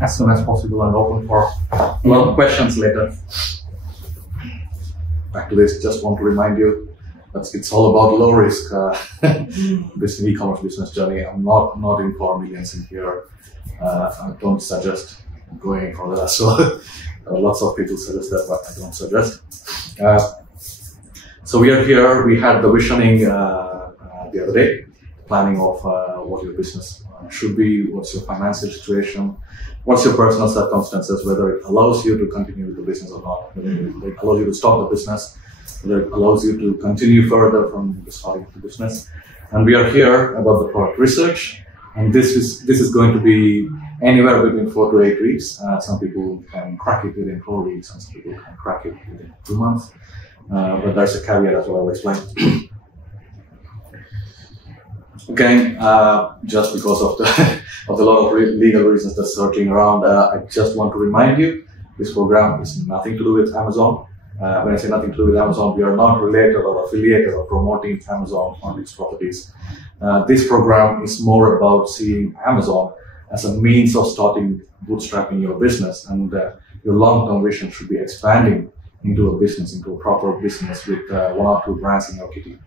as soon as possible and open for a lot of questions later. Back to this, just want to remind you that it's all about low risk this e-commerce business journey. I'm not in for millions in here. I don't suggest going for that. So lots of people suggest that, but I don't suggest. So we are here. We had the visioning the other day, planning of what your business should be, what's your financial situation, what's your personal circumstances, whether it allows you to continue with the business or not, whether it allows you to stop the business, whether it allows you to continue further from starting the business. And we are here about the product research. And this is going to be anywhere between 4 to 8 weeks. Some people can crack it within 4 weeks, and some people can crack it within 2 months. But there's a caveat as well, I'll explain. Again, just because of the lot of legal reasons that's searching around, I just want to remind you, this program is nothing to do with Amazon. When I say nothing to do with Amazon, we are not related or affiliated or promoting Amazon on its properties. This program is more about seeing Amazon as a means of starting bootstrapping your business, and your long-term vision should be expanding into a business, into a proper business with 1 or 2 brands in your kitty.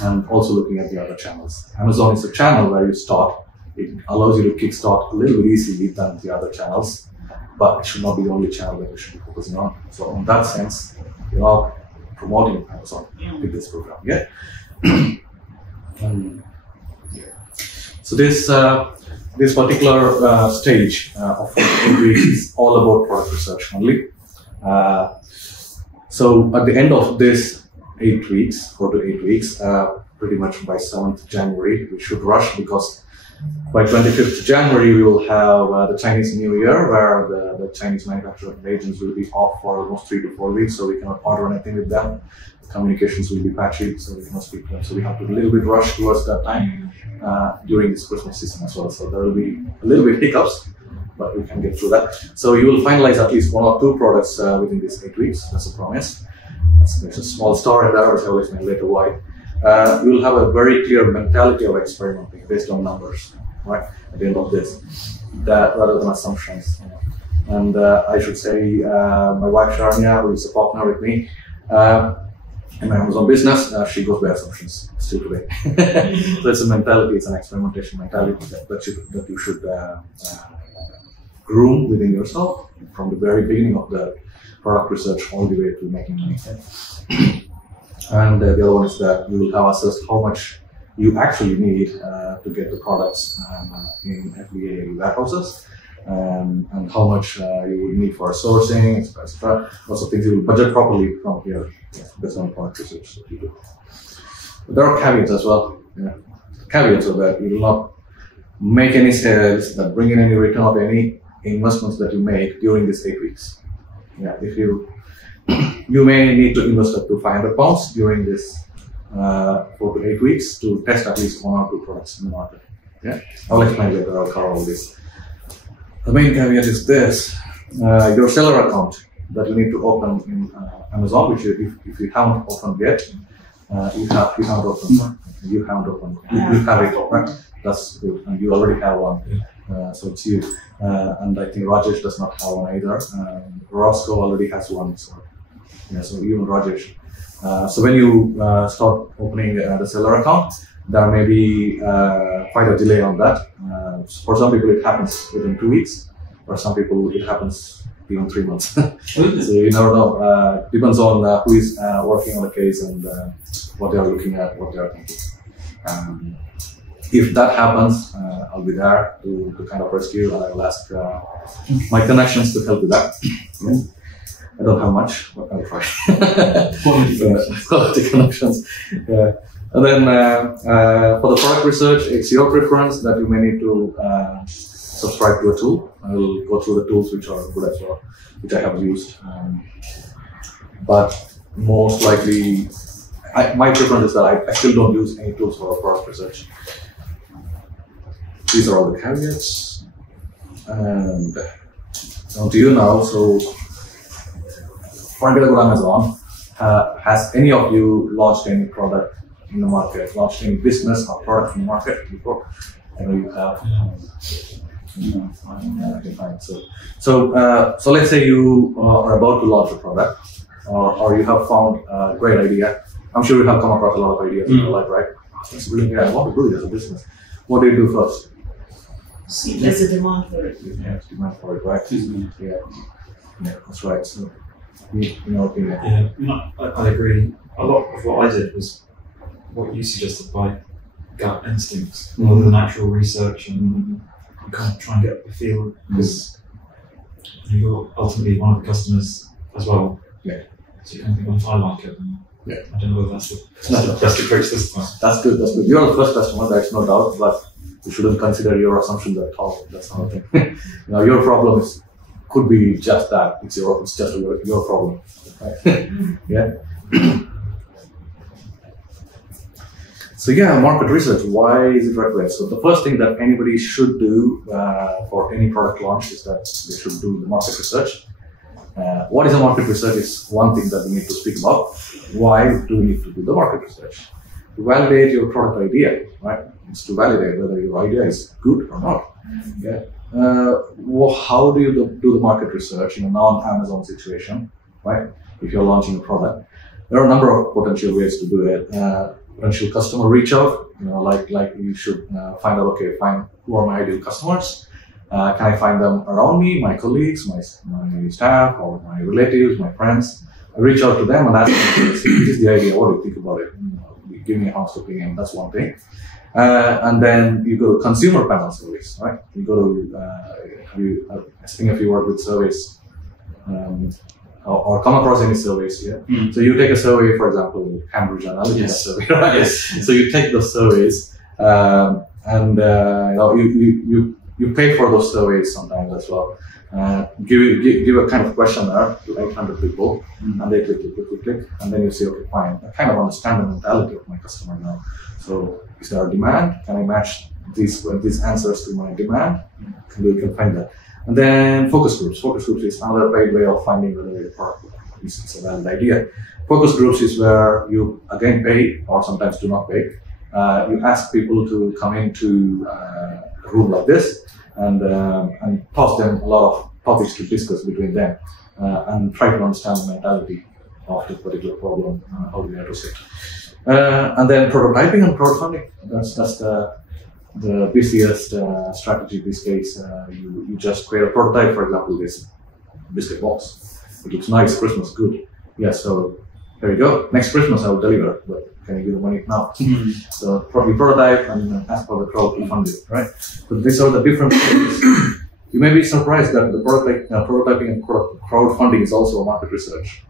And also looking at the other channels. Amazon is a channel where you start. It allows you to kickstart a little bit easily than the other channels, but it should not be the only channel that you should be focusing on. So in that sense, you are promoting Amazon with this program. Yeah. So this particular stage of 8 weeks is all about product research only. So at the end of this 8 weeks, 4 to 8 weeks, pretty much by 7th January, we should rush, because by 25th January, we will have the Chinese New Year, where the Chinese manufacturing agents will be off for almost 3 to 4 weeks, so we cannot order anything with them. The communications will be patchy, so we cannot speak to them. So we have to a little bit rush towards that time during this Christmas season as well. So there will be a little bit hiccups, but we can get through that. So you will finalize at least 1 or 2 products within these 8 weeks. That's a promise. There's a small story in there, which I will explain later why. You will have a very clear mentality of experimenting based on numbers, right? At the end of this, that rather than assumptions. And I should say, my wife Sharanya, who is a partner with me in my Amazon business, she goes by assumptions still today. So it's a mentality, it's an experimentation mentality that you should groom within yourself from the very beginning of the product research all the way to making money. And the other one is that you will have assessed how much you actually need to get the products in FBA warehouses, and how much you would need for sourcing, etc. Lots of things you will budget properly from here, based on product research that you do. But there are caveats as well. The caveats are that you will not make any sales that bring in any return of any investments that you make during these 8 weeks. If you may need to invest up to £500 during this 4 to 8 weeks to test at least 1 or 2 products in the market. I'll explain later. I'll cover all this. The main caveat is this: your seller account that you need to open in Amazon, which if you haven't opened yet, you haven't opened. You have it open. That's good, and you already have one. So it's you. And I think Rajesh does not have one either. Roscoe already has one. So even Rajesh. So when you start opening the seller account, there may be quite a delay on that. For some people, it happens within 2 weeks. For some people, it happens even 3 months. So you never know. Depends on who is working on the case and what they are looking at, what they are thinking. If that happens, I'll be there to kind of rescue, and I will ask my connections to help with that. I don't have much, but I'll try. Quality connections. And then for the product research, it's your preference that you may need to subscribe to a tool. I will go through the tools which are good as well, which I have used. But most likely, my preference is that I still don't use any tools for product research. These are all the caveats. And on to you now. So, forget about Amazon. Has any of you launched any product in the market, launched any business or product in the market before? I know you have. No. Okay, fine. So let's say you are about to launch a product, or you have found a great idea. I'm sure you have come across a lot of ideas in your life, right? That's really great. I want to do it as a business. What do you do first? See, there's a demand for it. Yeah, demand for it, right? Yeah, that's right. So, in your opinion, Yeah, no, I agree. A lot of what I did was what you suggested by gut instincts, rather than actual research, and you kind of try and get a feel, because you're ultimately one of the customers as well. Yeah. So you kind of think, if I like it, then Yeah. I don't know whether that's the best approach this time. That's good. That's good. You're the first customer. There's no doubt, but you shouldn't consider your assumptions at all. That's another thing. Your problem could be just that. It's just your problem. Right? Yeah. So market research. Why is it required? So the first thing that anybody should do for any product launch is that they should do the market research. What is a market research is one thing that we need to speak about. Why do we need to do the market research? To validate your product idea, right? It's to validate whether your idea is good or not. Yeah. How do you do the market research in a non-Amazon situation, right? If you're launching a product, there are a number of potential ways to do it. Potential customer reach out, like you should find out, who are my ideal customers? Can I find them around me, my colleagues, my staff, or my relatives, my friends? I reach out to them and ask them, this is the idea, what do you think about it? Give me a honest opinion, that's one thing. And then you go to consumer panel surveys, right? You go to, I think if you work with surveys, or come across any surveys here. So you take a survey, for example, Cambridge Analytica survey, right? Yes. So you take those surveys, and you pay for those surveys sometimes as well. Give a kind of questionnaire to 800 people, and they click, and then you say, okay, fine, I kind of understand the mentality of my customer now. So is there a demand? Can I match these answers to my demand? We can find that. And then focus groups. Focus groups is another paid way of finding whether your product is a valid idea. Focus groups is where you again pay, or sometimes do not pay. You ask people to come into a room like this and toss them a lot of topics to discuss between them and try to understand the mentality of the particular problem, how do we address it. And then prototyping and crowdfunding. That's the busiest strategy these days. You just create a prototype, for example, this biscuit box. It looks nice, Christmas, good. Yeah, so there you go. Next Christmas I will deliver, but can you give the money now? So probably prototype and ask for the crowd to fund it, right? So these are the different things. You may be surprised that the prototyping and crowdfunding is also a market research.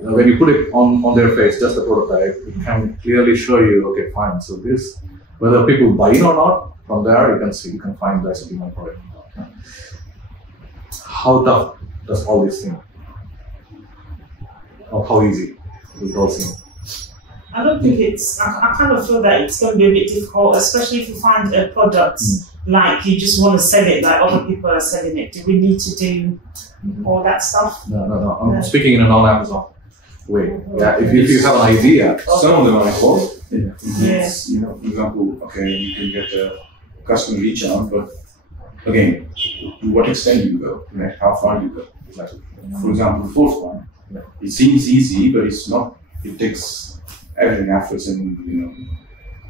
When you put it on their face, just the prototype, it can clearly show you, okay, fine, so this, whether people buy in or not, from there you can find there's a demand for it. How tough does all this seem? Or how easy does it all seem? I don't think I kind of feel that it's going to be a bit difficult, especially if you find a product like you just want to sell it like other people are selling it. Do we need to do all that stuff? No. I'm speaking in a non-Amazon way. Yeah, if you have an idea. Some of them are involved. Yeah. For example, okay, you can get a customer reach out, but again, to what extent you go, right? How far you go. Exactly. For example, the fourth one, it seems easy, but it's not. It takes everything efforts and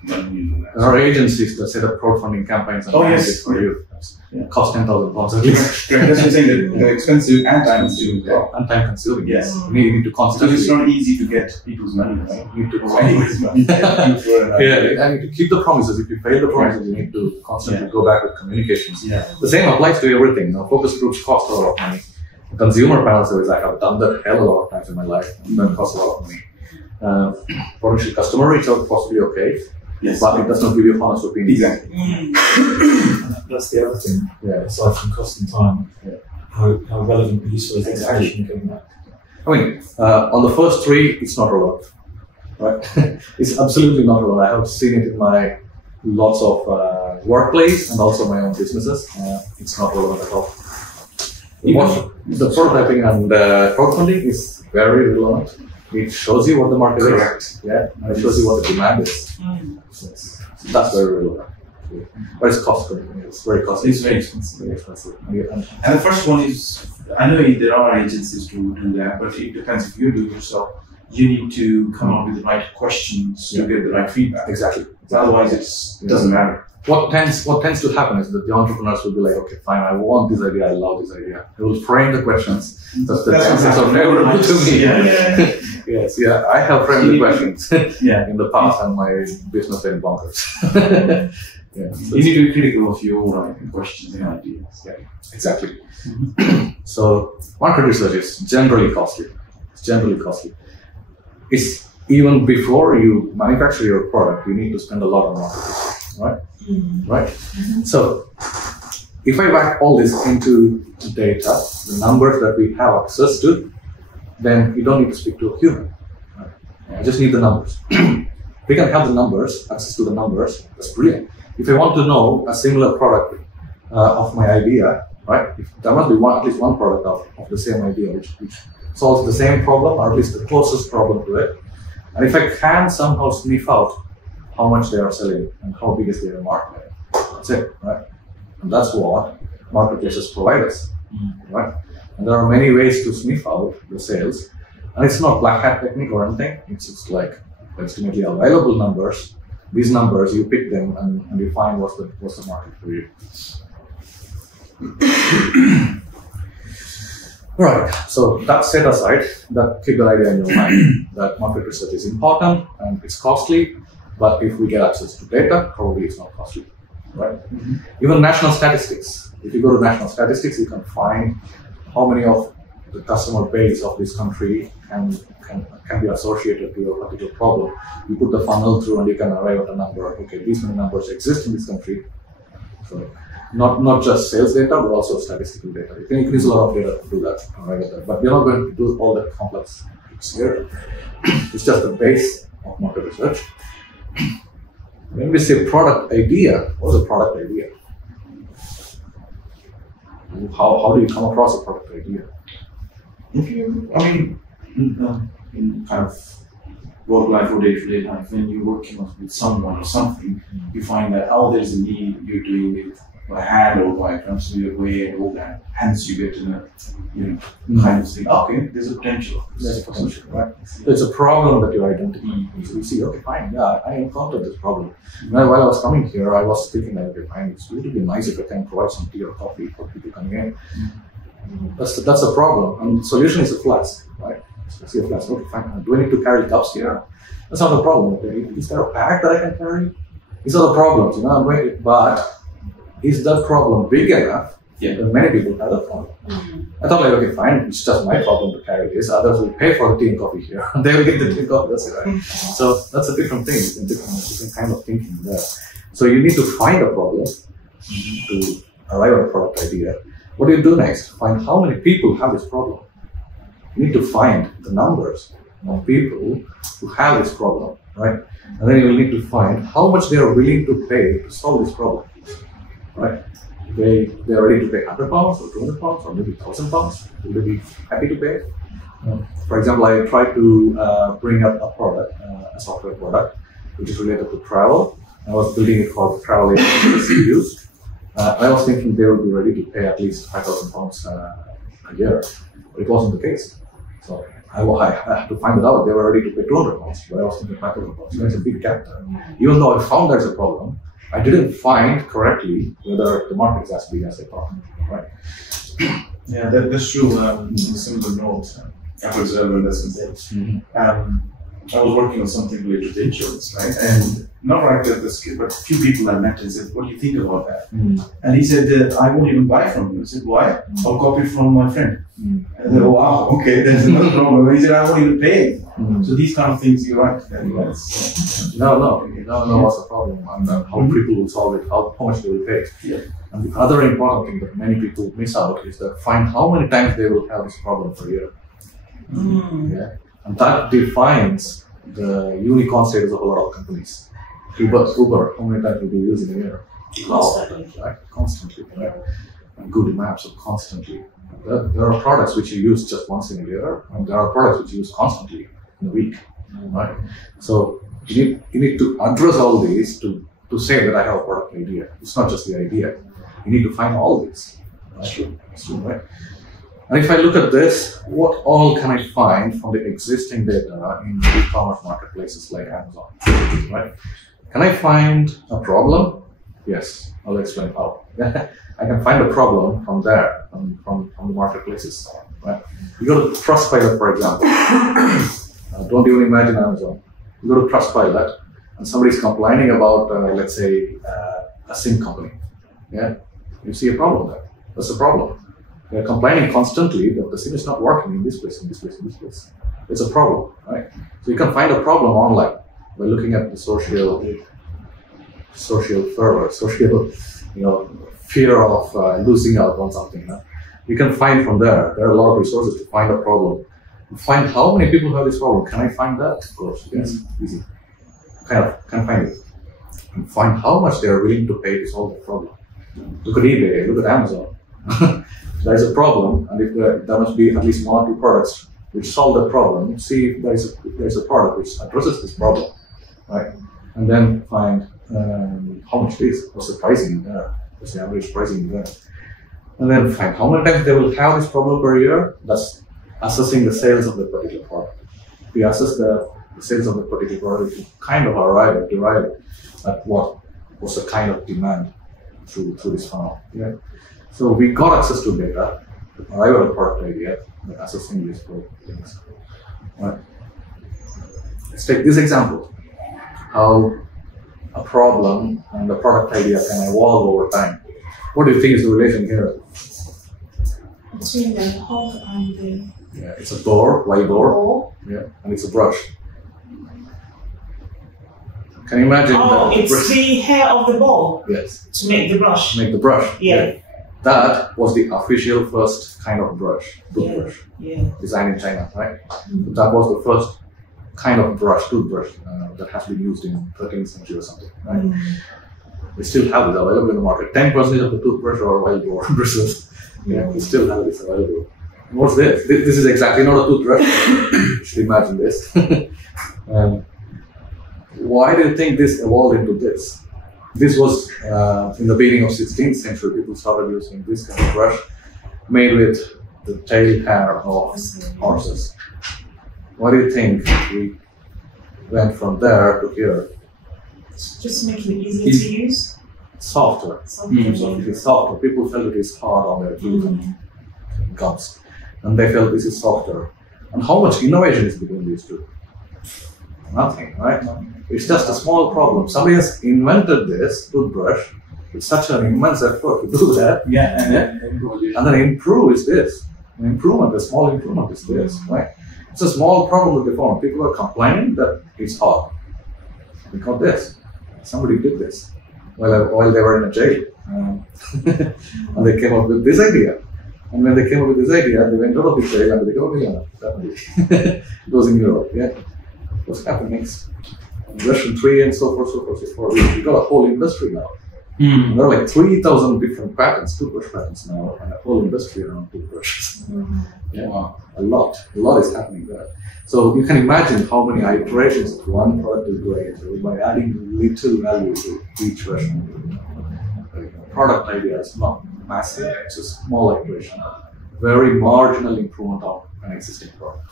when you do that. There are agencies that set up crowdfunding campaigns and manage it for you. Yeah. Cost £10,000 at least. Correct. That's what I'm saying. That they're expensive and time consuming. And time consuming. Yes. You need to constantly. Because it's not easy to get people's money. Right? You need to Anybody's money. and to keep the promises. If you fail the promises, you need to constantly go back with communications. Yeah. The same applies to everything. Focus groups cost a lot of money. Consumer panel surveys, I have done that hell a lot of times in my life. That costs a lot of money. Potential customer reach out possibly okay. Yes. But it does not give you honest opinion. Exactly. That's the other thing. Yeah. Aside from cost and time, how relevant and useful is the information you're getting back? I mean, on the first three, it's not relevant, right? It's absolutely not relevant. I have seen it in my lots of workplace and also my own businesses. It's not relevant at all. The prototyping and crowdfunding is very relevant. It shows you what the market is. Yeah, and it shows you what the demand is. So that's very relevant. actually. But it's costly. It's very costly. It's very expensive. Very expensive. And the first one is, I know there are agencies to do that, but it depends if you do it yourself. You need to come up with the right questions to get the right feedback. Exactly. Otherwise, it doesn't matter. What tends to happen is that the entrepreneurs will be like, okay, fine, I want this idea, I love this idea. They will frame the questions. That's the chances are favorable to me. Yeah. Yes, yeah, I have framed the questions Yeah. in the past, and my business went bonkers. Yeah, so You need to be critical of your questions and ideas. yeah, exactly. So market research is generally costly. It's generally costly. It's even before you manufacture your product, you need to spend a lot on market research, right? Right? So if I whack all this into data, the numbers that we have access to, then you don't need to speak to a human. Right? You just need the numbers. We can have the numbers, access to the numbers, that's brilliant. If I want to know a similar product of my idea, right? There must be at least one product of the same idea which solves the same problem, or at least the closest problem to it. And if I can somehow sniff out how much they are selling and how big is their market, that's it, right? And that's what marketplaces provide us, right? And there are many ways to sniff out the sales. And it's not black hat technique or anything. It's just like ultimately available numbers. These numbers, you pick them and you find what's the market for you. Right, so that set aside, that keep that idea in your mind that market research is important and it's costly, but if we get access to data, probably it's not costly, right? Even national statistics. If you go to national statistics, you can find how many of the customer base of this country can be associated to a particular problem. You put the funnel through and you can arrive at a number. Okay, these many numbers exist in this country. So not just sales data, but also statistical data. You can use a lot of data to do that, arrive at that. But we're not going to do all that complex things here. It's just the base of market research. When we say product idea, what is a product idea? How do you come across a product idea? If you, in kind of work life or day-to-day life, when you're working with someone or something, you find that, there's a need, you're doing it by hand or by transfer way and all that. Hence, you get to kind of think, okay, there's a potential. There's a potential, right? So it's a problem that you identify. So you see, okay, fine, yeah, I encountered this problem. While I was coming here, I was thinking that, okay, fine, it's really nice if I can provide some tea or coffee for people coming in. That's a problem. And the solution is a flask, right? So I see a flask, okay, fine. Do I need to carry cups here? That's not a problem. Okay. Is there a bag that I can carry? These are the problems, but is that problem big enough that many people have that problem? I thought, like, okay, fine, it's just my problem to carry this. Others will pay for the tea and coffee here. They will get the tea and coffee, that's it, right? So that's a different thing, a different kind of thinking there. So you need to find a problem to arrive at a product idea. What do you do next? Find how many people have this problem. You need to find the numbers of people who have this problem, right? And then you need to find how much they are willing to pay to solve this problem, right? They are ready to pay £100 or £200 or maybe £1,000. Will they be happy to pay? For example, I tried to bring up a product, a software product, which is related to travel. I was building it for travel agencies to use. I was thinking they would be ready to pay at least £5,000 a year, but it wasn't the case. So I had to find it out. They were ready to pay £200, but I was thinking £5,000. So there's a big gap there. Even though I found there's a problem, I didn't find correctly whether the market is as big as I thought. Right? Yeah, that's true. Similar note. Apple Observer, that's I was working on something related to insurance, right? And not right at the scale, but a few people I met and said, "What do you think about that?" And he said, "I won't even buy from you." I said, "Why?" "I'll copy it from my friend." And I said, "Oh, wow, okay, there's another problem." He said, "I won't even pay." So these kind of things, you're right. No, what's the problem? And how people will solve it, how much they will pay. Yeah. And the other important thing that many people miss out is that find how many times they will have this problem per year. Yeah. And that defines the unicorn status of a lot of companies. Uber, how many times will you use in a year? Constantly. Right? Constantly, right? And Google Maps are constantly. There are products which you use just once in a year, and there are products which you use constantly in a week, right? So you need to address all these to to say that I have a product idea. It's not just the idea. You need to find all these. That's true. That's true, right? And if I look at this, what all can I find from the existing data in e-commerce marketplaces like Amazon, right? Can I find a problem? Yes, I'll explain how. I can find a problem from there, from the marketplaces, right? You go to Trustpilot, for example. Don't even imagine Amazon. You go to Trustpilot, and somebody's complaining about, let's say, a SIM company. Yeah, you see a problem there. That's a problem. They're complaining constantly that the SIM is not working in this place, in this place, in this place. It's a problem, right? So you can find a problem online by looking at the social fervor, fear of losing out on something. You can find from there. There are a lot of resources to find a problem. Find how many people have this problem. Can I find that? Of course, yes, easy. Can find it. And find how much they are willing to pay to solve the problem. Look at eBay, look at Amazon. There is a problem, and if there must be at least 1 or 2 products which solve that problem. See if there is a product which addresses this problem, right? And then find how much it is, what's the pricing there, what's the average pricing there, and then find how many times they will have this problem per year. That's assessing the sales of the particular product. If we assess the sales of the particular product, we kind of derive at what's the kind of demand through this funnel. Yeah. So we got access to data, arrive at a product idea by assessing these 4 things. Right. Let's take this example: how a problem and a product idea can evolve over time. What do you think is the relation here? Between the hog and the Yeah, it's a door, white door. ball. Yeah, and it's a brush. Can you imagine? It's brush? the hair of the ball Yes. to make the brush. Make the brush. Yeah. That was the official first kind of brush, toothbrush, Yeah. designed in China, right? That was the first kind of toothbrush that has been used in 13th century or something, right? We still have it available in the market. 10% of the toothbrush or wild boar bristles. Yeah, we still have this available. And what's this? This is exactly not a toothbrush. You should imagine this. Why do you think this evolved into this? This was in the beginning of 16th century. People started using this kind of brush made with the tail hair of horses. Why do you think we went from there to here? Just making it easier to use. Softer. So it is softer. People felt it is hard on their teeth and gums, and they felt this is softer. And how much innovation is between these two? Nothing, right? It's just a small problem. Somebody has invented this toothbrush with such an immense effort to do that. Yeah, And then improve is this. An improvement, a small improvement is this, right? It's a small problem with the phone. People are complaining that it's hard. We got this. Somebody did this while they were in a jail. And they came up with this idea. And when they came up with this idea, they went out of the jail and they became a millionaire. It was in Europe, yeah. What's happened next? Version 3 and so forth. We got a whole industry now. There are like 3,000 different patents, toothbrush patents now, and a whole industry around toothbrushes. Yeah, wow. A lot is happening there. So you can imagine how many iterations of one product is going through by adding little value to each version. Product idea is not massive, it's a small iteration, very marginal improvement of an existing product.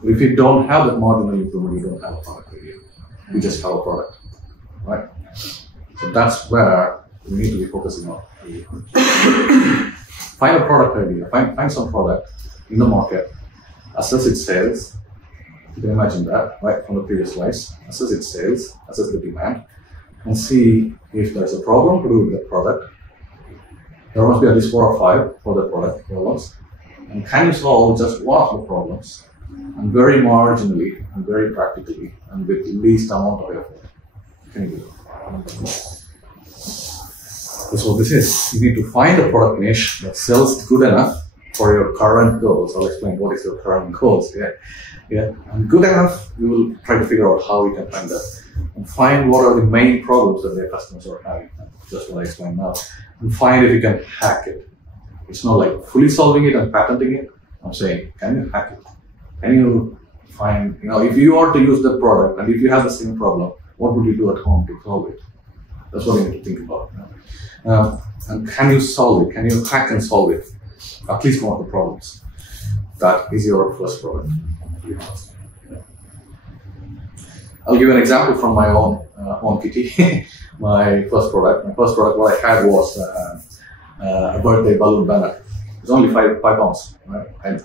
But if you don't have that marginal improvement, you don't have a product idea. You just have a product, right? So that's where we need to be focusing on. Find a product idea, find some product in the market, assess its sales. You can imagine that, right, from the previous slides. Assess its sales, assess the demand, and see if there's a problem to do with that product. There must be at least 4 or 5 for that product problems. And can you solve just one of the problems, and very marginally, and very practically, and with least amount of effort? Can you do that? That's what this is. You need to find a product niche that sells good enough for your current goals. I'll explain what is your current goals. Yeah. And good enough, you will try to figure out how you can find that. And find what are the main problems that their customers are having. Just what I explained now. And find if you can hack it. It's not like fully solving it and patenting it. I'm saying, can you hack it? Can you find, if you are to use the product and if you have the same problem, what would you do at home to solve it? That's what you need to think about. And can you solve it? Can you hack and solve it? At least one of the problems. That is your first product. I'll give you an example from my own kitty. My first product, what I had was a birthday balloon banner. It was only five pounds. Right? And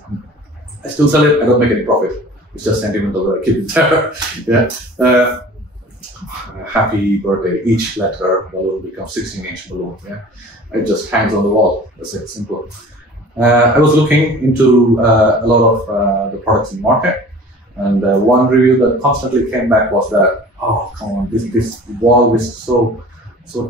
I still sell it. I don't make any profit. It's just sentimental that I keep it there. Yeah. Happy birthday. Each letter balloon becomes 16-inch balloon. Yeah. It just hangs on the wall. That's it. Simple. I was looking into a lot of the products in the market. And one review that constantly came back was that, oh, come on, this wall is so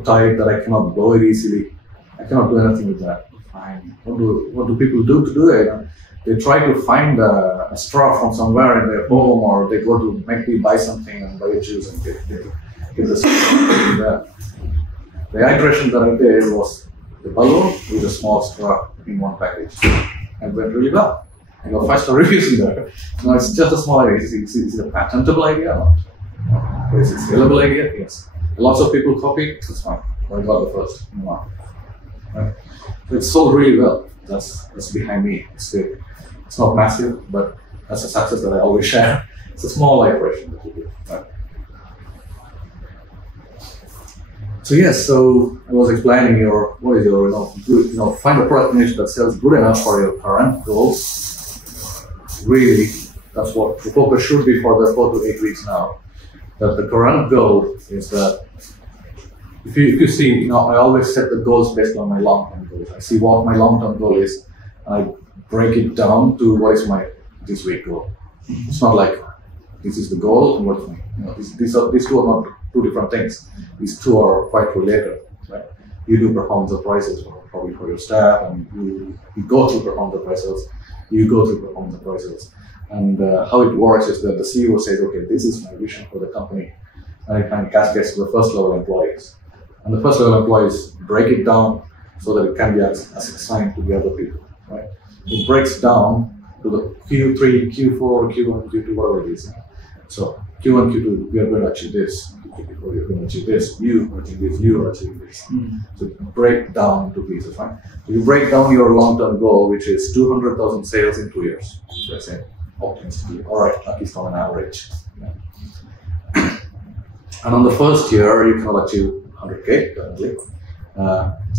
tight that I cannot blow it easily. I cannot do anything with that. Fine. What do people do to do it? They try to find a straw from somewhere in their home, or they go to McD, buy something and buy a juice and get the straw there. The iteration that I did was the balloon with a small straw in one package. And it went really well. I got 5-star reviews in there. No, it's just a small idea. Is it a patentable idea or not? Is it a scalable idea? Yes. Lots of people copy it. That's fine. I got the first in the market. Right? So it's sold really well. That's behind me. It's not massive, but that's a success that I always share. It's a small iteration that we do. Right? So yes, so I was explaining find a product niche that sells good enough for your current goals. Really, that's what the focus should be for the 4 to 8 weeks now. That the current goal is that if you see, I always set the goals based on my long-term goals. I see what my long-term goal is, and I break it down to what is my this week goal. It's not like this is the goal and what's my, these two are not two different things. These two are quite related, right? You do performance appraisals probably for your staff, and you go through performance appraisals. You go through performance appraisals. And how it works is that the CEO says, okay, this is my vision for the company. And it kind of cascades to the first level employees. And the first level employees break it down so that it can be assigned to the other people, right? It breaks down to the Q3, Q4, Q1, Q2, whatever it is. So Q1, Q2, we are going to achieve this. Q4, we are going to achieve this. You are achieving this. You are achieving this. So break down into pieces, right? So you break down your long-term goal, which is 200,000 sales in 2 years. Let's say, optimistically. All right, at least on an average. Yeah. And on the first year, you cannot achieve 100K, definitely,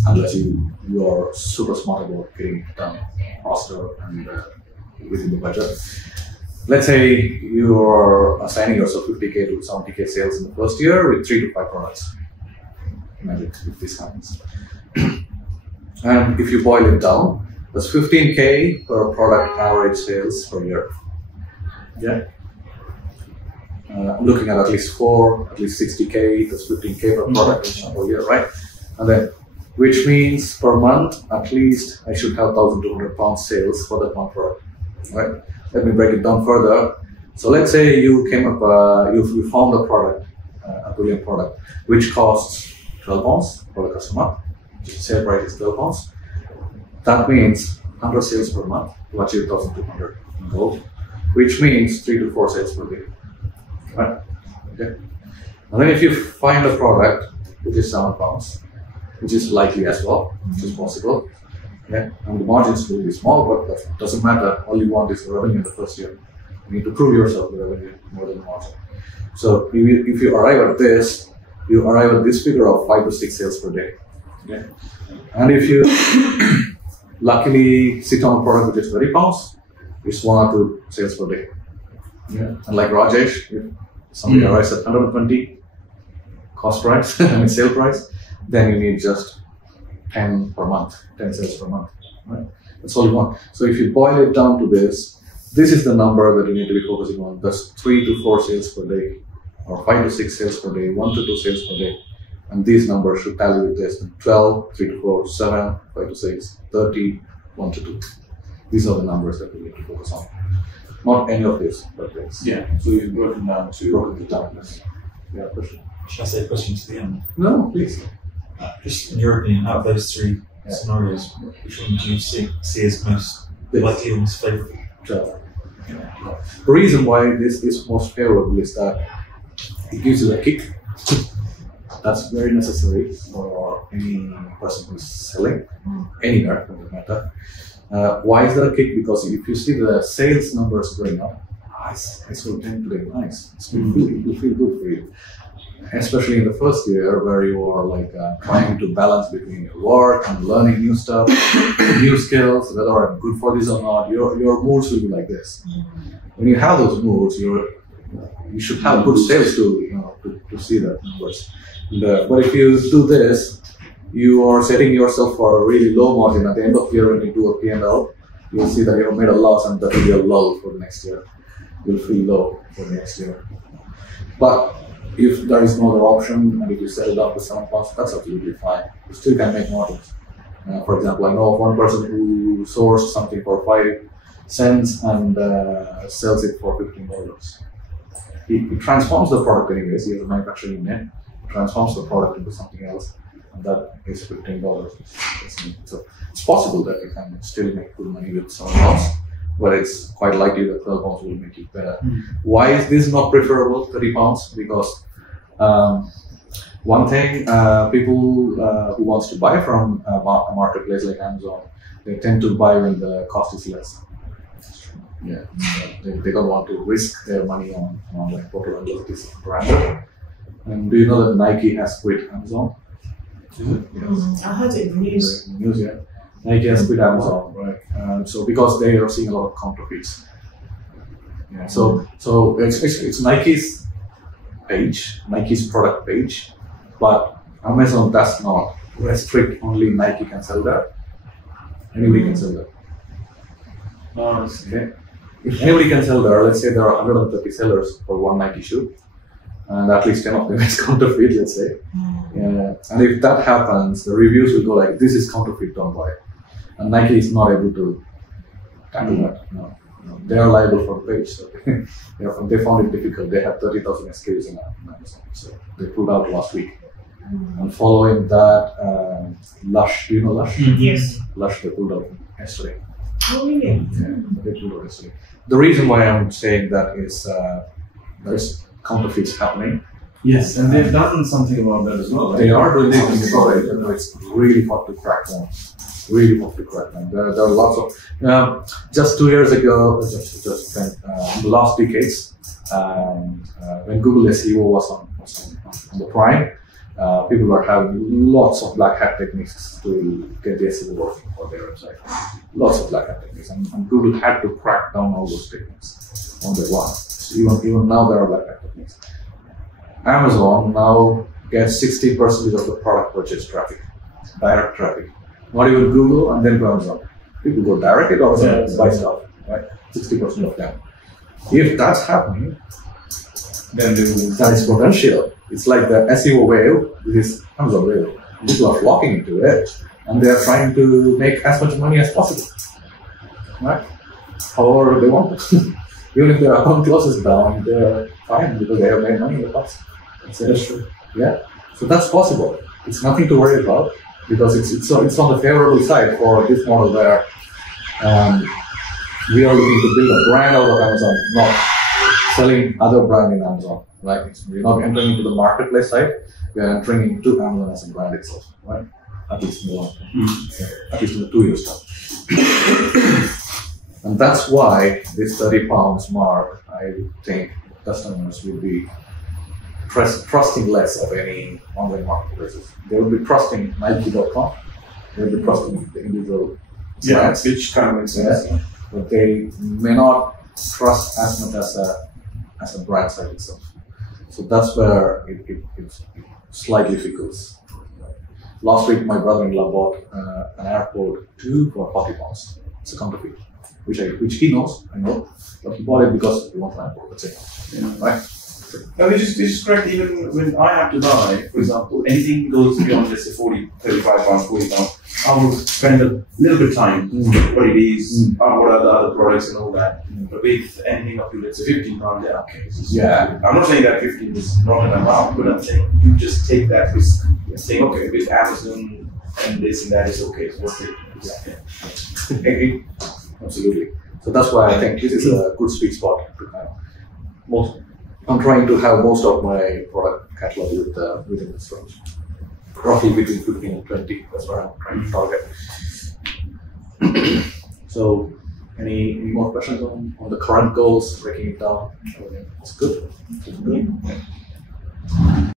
unless you are super smart about getting it done faster and within the budget. Let's say you are assigning yourself 50K to 70K sales in the first year with 3 to 5 products. Imagine if this happens. And if you boil it down, that's 15K per product average sales per year. Yeah. I'm looking at least 4, at least 60K, that's 15K per product per year, right? And then, which means per month, at least I should have 1,200 pounds sales for that one product, right? Let me break it down further. So let's say you came up, you found a product, a brilliant product, which costs 12 pounds for the customer. The sale price is 12 pounds. That means 100 sales per month to achieve 1,200 in goal, which means 3 to 4 sales per day. Right? Okay. And then if you find a product which is 7 pounds, which is likely as well, which is possible, yeah, and the margins will be small, but that doesn't matter. All you want is the revenue in the first year. You need to prove yourself the revenue more than the margin. So if you arrive at this, you arrive at this figure of 5 to 6 sales per day. Okay. And if you luckily sit on a product which is 30 pounds, it's 1 or 2 sales per day. Yeah. And like Rajesh, if somebody arrives at 120 cost price, sale price, then you need just 10 per month, 10 sales per month. Right? That's all you want. So if you boil it down to this is the number that you need to be focusing on. That's 3 to 4 sales per day, or 5 to 6 sales per day, 1 to 2 sales per day. And these numbers should tally with this: 12, 3 to 4, 7, 5 to 6, 30, 1 to 2. These are the numbers that we need to focus on. Not any of this, but this. Yeah, so you've broken down to... Broken it down, yes. Yeah, question. Should I say a question to the end? No, please. Just in your opinion, out of those 3 scenarios, which one do you see as most likely or most favourable? The reason why this is most favorable is that it gives you a kick. That's very necessary for any person who's selling anywhere, doesn't matter. Why is that a kick? Because if you see the sales numbers going up, I sold 10 today, nice. It will feel good for you. Especially in the first year where you are like trying to balance between your work and learning new stuff, new skills, whether I'm good for this or not, your moods will be like this. When you have those moods, you should have good sales to see that numbers. But if you do this, you are setting yourself for a really low margin. At the end of the year when you do a P&L, you'll see that you have made a loss and that will be a lull for the next year. You'll feel low for the next year. But if there is no other option and if you set it up with some cost, that's absolutely fine. You still can make margins. For example, I know of one person who sourced something for 5 cents and sells it for $15. He transforms the product anyways. He has a manufacturing unit, transforms the product into something else, and that is $15. So it's possible that you can still make good money with someone else, but it's quite likely that 12 pounds will make it better. Why is this not preferable, 30 pounds? Because one thing, people who wants to buy from a marketplace like Amazon, they tend to buy when the cost is less. Yeah, they don't want to risk their money on online portal unless it is branded. And do you know that Nike has quit Amazon? Yes. I heard it in the news. Yeah. Nike has quit Amazon, right? So because they are seeing a lot of counterfeits. Yeah. So it's Nike's page, Nike's product page, but Amazon does not restrict only Nike can sell that. Anybody can sell that. Okay. If anybody can sell there, let's say there are 130 sellers for one Nike shoe, and at least 10 of them is counterfeit, let's say. Yeah. And if that happens, the reviews will go like, this is counterfeit, don't buy. And Nike is not able to tackle that. No. They are liable for the page. So they found it difficult. They have 30,000 SKUs in Amazon. So they pulled out last week. And following that, Lush, do you know Lush? Yes. Lush, they pulled out yesterday. Oh, really? Yeah, they pulled out yesterday. The reason why I'm saying that is there's counterfeits happening. Yes, and they've done something about that as well, right? They are doing things about it, and it's really hard to crack down. Really hard to crack down. There are lots of. Just 2 years ago, in the last decades, when Google SEO was on the prime, people were having lots of black hat techniques to get the SEO working for their website. Lots of black hat techniques, and Google had to crack down all those techniques on their one. So even now there are black hat techniques. Amazon now gets 60% of the product purchase traffic, direct traffic. Not even Google and then to Amazon. People go directly to Amazon and buy stuff, right? 60% of them. If that's happening, then that is potential. It's like the SEO wave, this is Amazon wave. People are flocking into it and they are trying to make as much money as possible, right? However they want to. Even if their account closes down, they're fine because they have made money in the past. That's true. Yeah. So that's possible. It's nothing to worry about because it's on the favorable side for this model where we are looking to build a brand out of Amazon, not selling other brand in Amazon. Right? We're not entering into the marketplace side. We are entering into Amazon as a brand itself. Right? At least in the long term. At least in the 2 years time. And that's why this 30 pounds mark, I think customers will be trusting less of any online marketplaces. They will be trusting Nike.com. They will be trusting the individual brands. Which kind of makes sense. Yeah. But they may not trust as much as a brand site itself. So that's where it slightly fickles. Last week, my brother-in-law bought an AirPod 2 for 40 pounds. It's a counterfeit. Which he knows, I know, but he bought it because he wants an AirPod. That's it. Yeah. Right? No, this is correct. Even when I have to buy, for example, anything goes beyond, let's say, 40, 35 pounds, 40 pounds, I will spend a little bit of time what it is, what are the other products and all that. But with anything up to, let's say, 15 pounds, yeah, okay. I'm not saying that 15 is not an amount, but I'm saying you just take that risk. Saying, okay, with Amazon and this and that is okay. So what's it? Yeah. Absolutely. So that's why I think this is a good sweet spot to have. I'm trying to have most of my product catalog within this range. Roughly between 15 and 20. That's what I'm trying to target. So, any more questions on the current goals? Breaking it down. Okay, that's good. That's good.